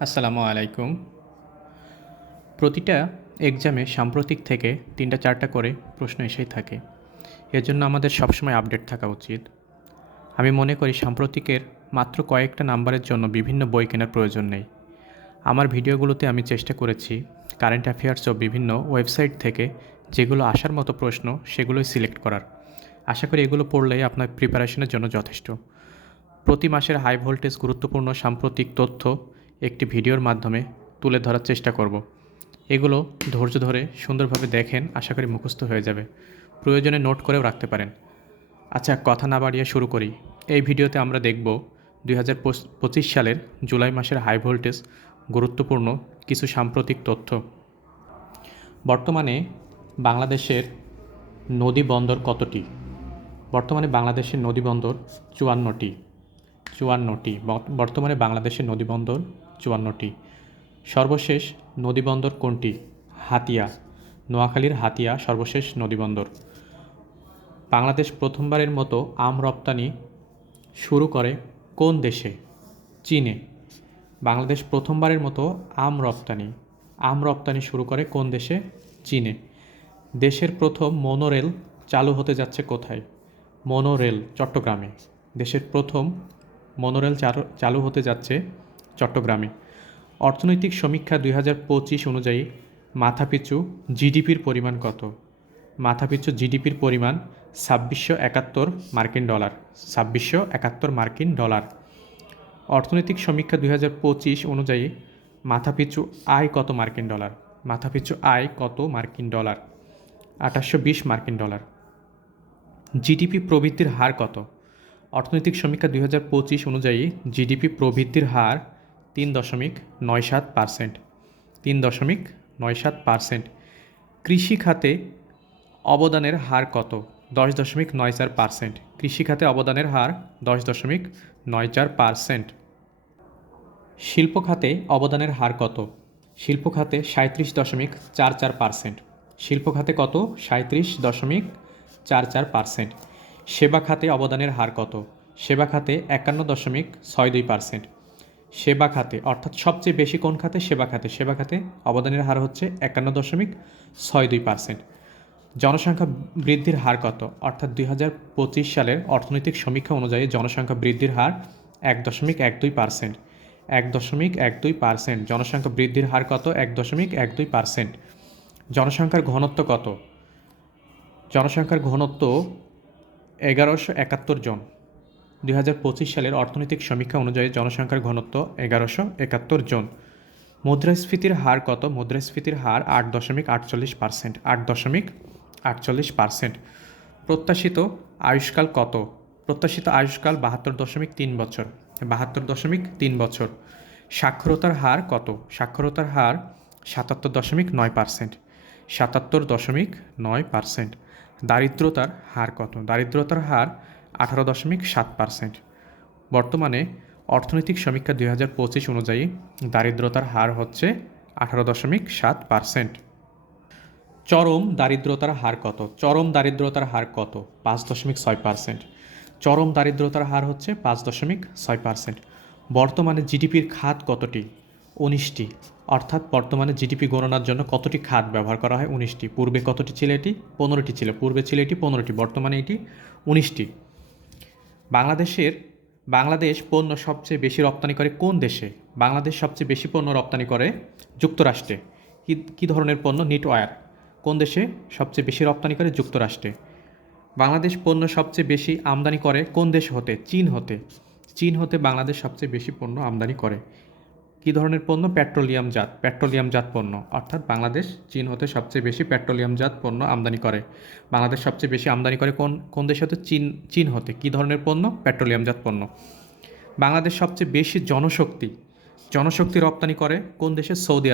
আসসালামু আলাইকুম। প্রতিটা এক্সামে সাম্প্রতিক থেকে ৩টা-৪টা করে প্রশ্ন এসেই থাকে। এজন্য আমাদের সবসময় আপডেট থাকা উচিত। আমি মনে করি সাম্প্রতিকের মাত্র কয়েকটা নাম্বারের জন্য বিভিন্ন বই কেনার প্রয়োজন নেই। আমার ভিডিওগুলোতে আমি চেষ্টা করেছি কারেন্ট অ্যাফেয়ার্স ও বিভিন্ন ওয়েবসাইট থেকে যেগুলো আসার মতো প্রশ্ন সেগুলোই সিলেক্ট করার। আশা করি এগুলো পড়লেই আপনার প্রিপারেশনের জন্য যথেষ্ট। প্রতি মাসের হাই ভোল্টেজ গুরুত্বপূর্ণ সাম্প্রতিক তথ্য একটি ভিডিওর মাধ্যমে তুলে ধরার চেষ্টা করব। এগুলো ধৈর্য ধরে সুন্দরভাবে দেখেন, আশা করি মুখস্থ হয়ে যাবে। প্রয়োজনে নোট করেও রাখতে পারেন। আচ্ছা, কথা না বাড়িয়ে শুরু করি। এই ভিডিওতে আমরা দেখব 2025 সালের জুলাই মাসের হাই ভোল্টেজ গুরুত্বপূর্ণ কিছু সাম্প্রতিক তথ্য। বর্তমানে বাংলাদেশের নদী বন্দর কতটি? বর্তমানে বাংলাদেশের নদী বন্দর 54টি। বর্তমানে বাংলাদেশের নদী বন্দর 54টি। সর্বশেষ নদীবন্দর কোনটি? হাতিয়া। নোয়াখালীর হাতিয়া সর্বশেষ নদীবন্দর। বাংলাদেশ প্রথমবারের মতো আম রপ্তানি শুরু করে কোন দেশে? চীনে। বাংলাদেশ প্রথমবারের মতো আম রপ্তানি শুরু করে কোন দেশে? চীনে। দেশের প্রথম মনোরেল চালু হতে যাচ্ছে কোথায়? মনোরেল চট্টগ্রামে। দেশের প্রথম মনোরেল চালু হতে যাচ্ছে চট্টগ্রামে। অর্থনৈতিক সমীক্ষা 2025 অনুযায়ী মাথাপিছু জিডিপির পরিমাণ কত? মাথাপিছু জিডিপির পরিমাণ 2671 মার্কিন ডলার। 2671 মার্কিন ডলার। অর্থনৈতিক সমীক্ষা 2025 অনুযায়ী মাথাপিছু আয় কত মার্কিন ডলার? মাথাপিছু আয় কত মার্কিন ডলার? 2820 মার্কিন ডলার। জিডিপি প্রবৃদ্ধির হার কত? অর্থনৈতিক সমীক্ষা 2025 অনুযায়ী জিডিপি প্রবৃদ্ধির হার 3.97%। 3.97%। কৃষি খাতে অবদানের হার কত? 10.94%। কৃষি খাতে অবদানের হার 10.94%। শিল্প খাতে অবদানের হার কত? শিল্প খাতে 37.44%। শিল্প খাতে কত? 37.44%। সেবা খাতে অবদানের হার কত? সেবা খাতে 51.62%। সেবা খাতে অর্থাৎ সবচেয়ে বেশি কোন খাতে? সেবা খাতে। সেবা খাতে অবদানের হার হচ্ছে 51.62%। জনসংখ্যা বৃদ্ধির হার কত? অর্থাৎ 2025 সালের অর্থনৈতিক সমীক্ষা অনুযায়ী জনসংখ্যা বৃদ্ধির হার 1.12%। 1.12%। জনসংখ্যা বৃদ্ধির হার কত? 1.12%। জনসংখ্যার ঘনত্ব কত? জনসংখ্যার ঘনত্ব 1171 জন। 2025 সালের অর্থনৈতিক সমীক্ষা অনুযায়ী জনসংখ্যার ঘনত্ব 1171 জন। মুদ্রাস্ফীতির হার কত? মুদ্রাস্ফীতির হার 8.48%। 8.48%। প্রত্যাশিত আয়ুষ্কাল কত? প্রত্যাশিত আয়ুষ্কাল 72.3 বছর। 72.3 বছর। সাক্ষরতার হার কত? সাক্ষরতার হার 77.9%। 77.9%। দারিদ্রতার হার কত? দারিদ্রতার হার 18.7%। বর্তমানে অর্থনৈতিক সমীক্ষা 2025 অনুযায়ী দারিদ্রতার হার হচ্ছে 18.7%। চরম দারিদ্রতার হার কত? চরম দারিদ্রতার হার কত? 5.6%। চরম দারিদ্রতার হার হচ্ছে 5.6%। বর্তমানে জিডিপির খাত কতটি? 19টি। অর্থাৎ বর্তমানে জিডিপি গণনার জন্য কতটি খাত ব্যবহার করা হয়? 19টি। পূর্বে কতটি ছিল এটি? 15টি ছিল। পূর্বে ছিল এটি 15টি, বর্তমানে এটি 19টি। বাংলাদেশ পণ্য সবচেয়ে বেশি রপ্তানি করে কোন দেশে? বাংলাদেশ সবচেয়ে বেশি পণ্য রপ্তানি করে যুক্তরাষ্ট্রে। কী ধরনের পণ্য? নিটওয়্যার। কোন দেশে সবচেয়ে বেশি রপ্তানি করে? যুক্তরাষ্ট্রে। বাংলাদেশ পণ্য সবচেয়ে বেশি আমদানি করে কোন দেশ হতে? চীন হতে। চীন হতে বাংলাদেশ সবচেয়ে বেশি পণ্য আমদানি করে। কী ধরনের পণ্য? পেট্রোলিয়ামজাত পণ্য। অর্থাৎ বাংলাদেশ চীন হতে সবচেয়ে বেশি পেট্রোলিয়ামজাত পণ্য আমদানি করে। বাংলাদেশ সবচেয়ে বেশি আমদানি করে কোন দেশ হতে? চীন হতে। কী ধরনের পণ্য? পেট্রোলিয়ামজাত পণ্য। বাংলাদেশ সবচেয়ে বেশি জনশক্তি রপ্তানি করে কোন দেশে? সৌদি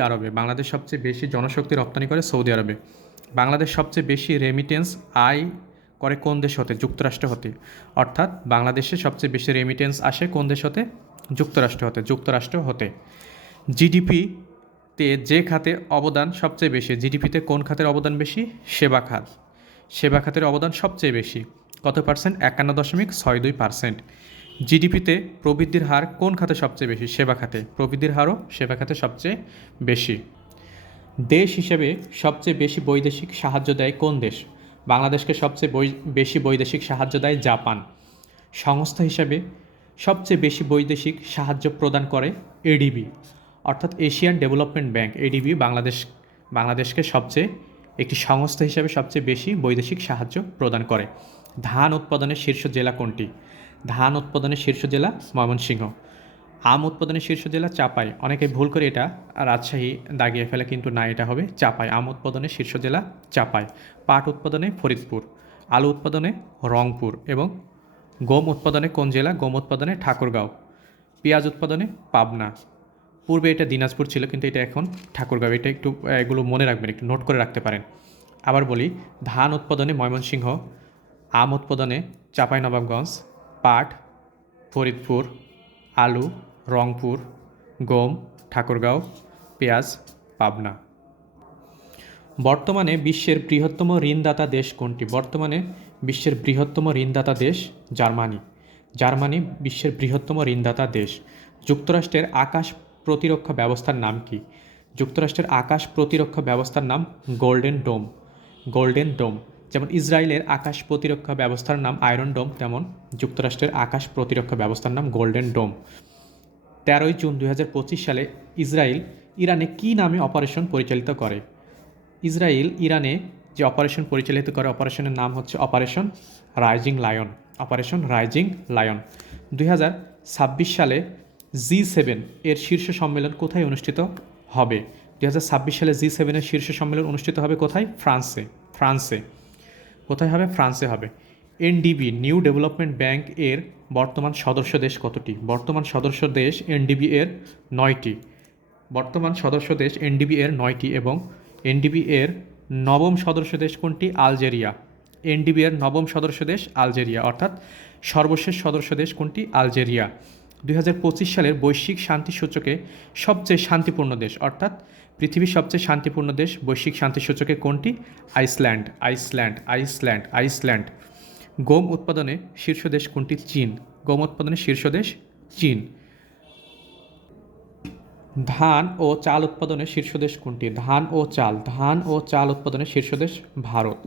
আরবে। বাংলাদেশ সবচেয়ে বেশি জনশক্তি রপ্তানি করে সৌদি আরবে। বাংলাদেশ সবচেয়ে বেশি রেমিটেন্স আয় করে কোন দেশ হতে? যুক্তরাষ্ট্র হতে। অর্থাৎ বাংলাদেশে সবচেয়ে বেশি রেমিটেন্স আসে কোন দেশ হতে? যুক্তরাষ্ট্র হতে। জিডিপিতে যে খাতে অবদান সবচেয়ে বেশি? জিডিপিতে কোন খাতের অবদান বেশি? সেবা খাত। সেবা খাতের অবদান সবচেয়ে বেশি। কত পার্সেন্ট? 51.62%। জিডিপিতে প্রবৃদ্ধির হার কোন খাতে সবচেয়ে বেশি? সেবা খাতে। প্রবৃদ্ধির হারও সেবা খাতে সবচেয়ে বেশি। দেশ হিসেবে সবচেয়ে বেশি বৈদেশিক সাহায্য দেয় কোন দেশ? বাংলাদেশকে সবচেয়ে বেশি বৈদেশিক সাহায্য দেয় জাপান। সংস্থা হিসাবে সবচেয়ে বেশি বৈদেশিক সাহায্য প্রদান করে এডিবি, অর্থাৎ এশিয়ান ডেভেলপমেন্ট ব্যাংক। এডিবি বাংলাদেশকে একটি সংস্থা হিসাবে সবচেয়ে বেশি বৈদেশিক সাহায্য প্রদান করে। ধান উৎপাদনের শীর্ষ জেলা কোনটি? ধান উৎপাদনের শীর্ষ জেলা ময়মনসিংহ। আম উৎপাদনের শীর্ষ জেলা চাপাই। অনেকে ভুল করে এটা রাজশাহী দাগিয়ে ফেলে, কিন্তু না, এটা হবে চাপাই। আম উৎপাদনের শীর্ষ জেলা চাপাই। পাট উৎপাদনে ফরিদপুর। আলু উৎপাদনে রংপুর। এবং গম উৎপাদনে কোন জেলা? গম উৎপাদনে ঠাকুরগাঁও। পেঁয়াজ উৎপাদনে পাবনা। পূর্বে এটা দিনাজপুর ছিল, কিন্তু এটা এখন ঠাকুরগাঁও। এটা একটু এগুলো মনে রাখবেন, একটু নোট করে রাখতে পারেন। আবার বলি, ধান উৎপাদনে ময়মনসিংহ, আম উৎপাদনে চাঁপাইনবাবগঞ্জ, পাট ফরিদপুর, আলু রংপুর, গম ঠাকুরগাঁও, পেঁয়াজ পাবনা। বর্তমানে বিশ্বের বৃহত্তম ঋণদাতা দেশ কোনটি? বর্তমানে বিশ্বের বৃহত্তম ঋণদাতা দেশ জার্মানি। জার্মানি বিশ্বের বৃহত্তম ঋণদাতা দেশ। যুক্তরাষ্ট্রের আকাশ প্রতিরক্ষা ব্যবস্থার নাম কি? যুক্তরাষ্ট্রের আকাশ প্রতিরক্ষা ব্যবস্থার নাম গোল্ডেন ডোম। গোল্ডেন ডোম। যেমন ইসরায়েলের আকাশ প্রতিরক্ষা ব্যবস্থার নাম আয়রন ডোম, তেমন যুক্তরাষ্ট্রের আকাশ প্রতিরক্ষা ব্যবস্থার নাম গোল্ডেন ডোম। 13 জুন 2025 সালে ইসরায়েল ইরানে কী নামে অপারেশন পরিচালিত করে? ইসরায়েল ইরানে যে অপারেশন পরিচালিত করে, অপারেশনের নাম হচ্ছে operation rising lion. Operation rising lion. 2026 সালে G7 এর শীর্ষ সম্মেলন কোথায় অনুষ্ঠিত হবে? 2026 সালে G7 এর শীর্ষ সম্মেলন অনুষ্ঠিত হবে কোথায়? ফ্রান্সে। কোথায় হবে? ফ্রান্সে হবে। এনডিবি নিউ ডেভেলপমেন্ট ব্যাংক এর বর্তমান সদস্য দেশ কতটি? বর্তমান সদস্য দেশ এনডিবি এর 9টি। বর্তমান সদস্য দেশ এনডিবি এর 9টি এবং এনডিবি এর নবম সদস্য দেশ কোনটি? আলজেরিয়া। এনডিবি এর নবম সদস্য দেশ আলজেরিয়া, অর্থাৎ সর্বশেষ সদস্য দেশ কোনটি? আলজেরিয়া। 2025 সালের বৈশ্বিক শান্তি সূচকে সবচেয়ে শান্তিপূর্ণ দেশ, অর্থাৎ পৃথিবীর সবচেয়ে শান্তিপূর্ণ দেশ বৈশ্বিক শান্তি সূচকে কোনটি? আইসল্যান্ড। গম উৎপাদনে শীর্ষ দেশ কোনটি? চীন। গম উৎপাদনে শীর্ষ দেশ চীন। ধান ও চাল উৎপাদনের শীর্ষ দেশ কোনটি? ধান ও চাল উৎপাদনের শীর্ষ দেশ ভারত।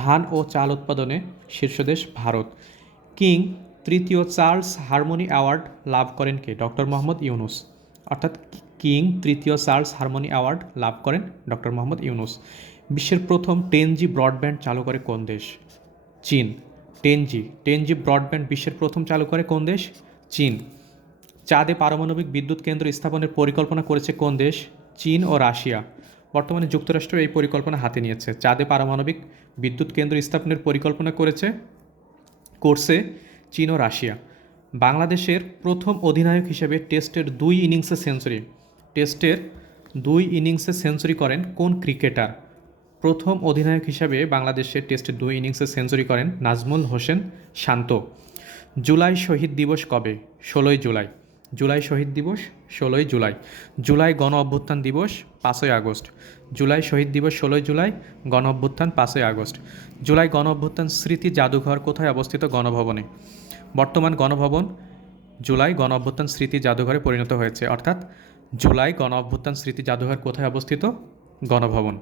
ধান ও চাল উৎপাদনে শীর্ষ দেশ ভারত। কিং তৃতীয় চার্লস হারমোনি অ্যাওয়ার্ড লাভ করেন কে? ডক্টর মোহাম্মদ ইউনুস। অর্থাৎ কিং তৃতীয় চার্লস হারমোনি অ্যাওয়ার্ড লাভ করেন ডক্টর মোহাম্মদ ইউনুস। বিশ্বের প্রথম 10G ব্রডব্যান্ড চালু করে কোন দেশ? চীন। 10G ব্রডব্যান্ড বিশ্বের প্রথম চালু করে কোন দেশ? চীন। চাঁদে পারমাণবিক বিদ্যুৎ কেন্দ্র স্থাপনের পরিকল্পনা করেছে কোন দেশ? চীন ও রাশিয়া। বর্তমানে যুক্তরাষ্ট্র এই পরিকল্পনা হাতে নিয়েছে। চাঁদে পারমাণবিক বিদ্যুৎ কেন্দ্র স্থাপনের পরিকল্পনা করছে চীন ও রাশিয়া। বাংলাদেশের প্রথম অধিনায়ক হিসেবে টেস্টের 2 ইনিংসে সেঞ্চুরি করেন কোন ক্রিকেটার? প্রথম অধিনায়ক হিসেবে বাংলাদেশের টেস্টে 2 ইনিংসে সেঞ্চুরি করেন নাজমুল হোসেন শান্ত। জুলাই শহীদ দিবস কবে? 16 জুলাই। জুলাই শহীদ দিবস 16 জুলাই। জুলাই গণ অভ্যুত্থান দিবস 5ই আগস্ট। জুলাই শহীদ দিবস 16 জুলাই, গণ অভ্যুত্থান 5ই আগস্ট। জুলাই গণ অভ্যুত্থান স্মৃতি জাদুঘর কোথায় অবস্থিত? গণভবনে। বর্তমান গণভবন জুলাই গণ অভ্যুত্থান স্মৃতি জাদুঘরে পরিণত হয়েছে, অর্থাৎ জুলাই গণ অভ্যুত্থান স্মৃতি জাদুঘর কোথায় অবস্থিত? গণভবন।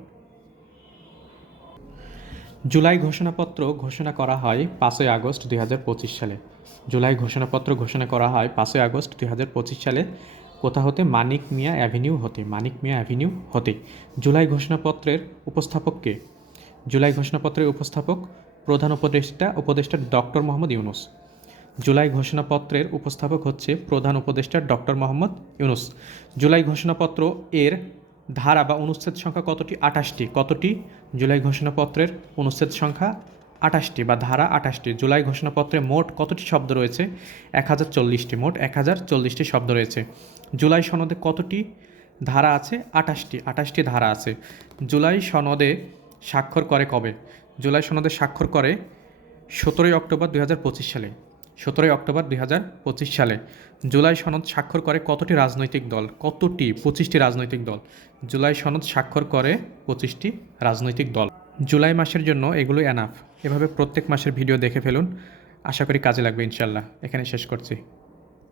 জুলাই ঘোষণাপত্র ঘোষণা করা হয় 5ই আগস্ট 2025 সালে। জুলাই ঘোষণাপত্র ঘোষণা করা হয় 5ই আগস্ট 2025 সালে। কোথা হতে? মানিক মিয়া অ্যাভিনিউ হতে। জুলাই ঘোষণাপত্রের উপস্থাপক কে? জুলাই ঘোষণাপত্রের উপস্থাপক প্রধান উপদেষ্টা ডক্টর মোহাম্মদ ইউনুস। জুলাই ঘোষণাপত্রের উপস্থাপক হচ্ছে প্রধান উপদেষ্টা ডক্টর মোহাম্মদ ইউনুস। জুলাই ঘোষণাপত্র এর ধারা বা অনুচ্ছেদ সংখ্যা কতটি? 28টি। কতটি? জুলাই ঘোষণাপত্রের অনুচ্ছেদ সংখ্যা 28টি বা ধারা 28টি। জুলাই ঘোষণাপত্রে মোট কতটি শব্দ রয়েছে? 1040টি। মোট 1040টি শব্দ রয়েছে। জুলাই সনদে কতটি ধারা আছে? 28টি ধারা আছে। জুলাই সনদে স্বাক্ষর করে কবে? জুলাই সনদে স্বাক্ষর করে 17 অক্টোবর 2025 সালে। 17 অক্টোবর 2025 সালে। জুলাই সনদ স্বাক্ষর করে কতটি রাজনৈতিক দল? কতটি? 25টি রাজনৈতিক দল। জুলাই সনদ স্বাক্ষর করে 25টি রাজনৈতিক দল। জুলাই মাসের জন্য এগুলো এনাফ। এভাবে প্রত্যেক মাসের ভিডিও দেখে ফেলুন। আশা করি কাজে লাগবে ইনশাল্লাহ। এখানে শেষ করছি।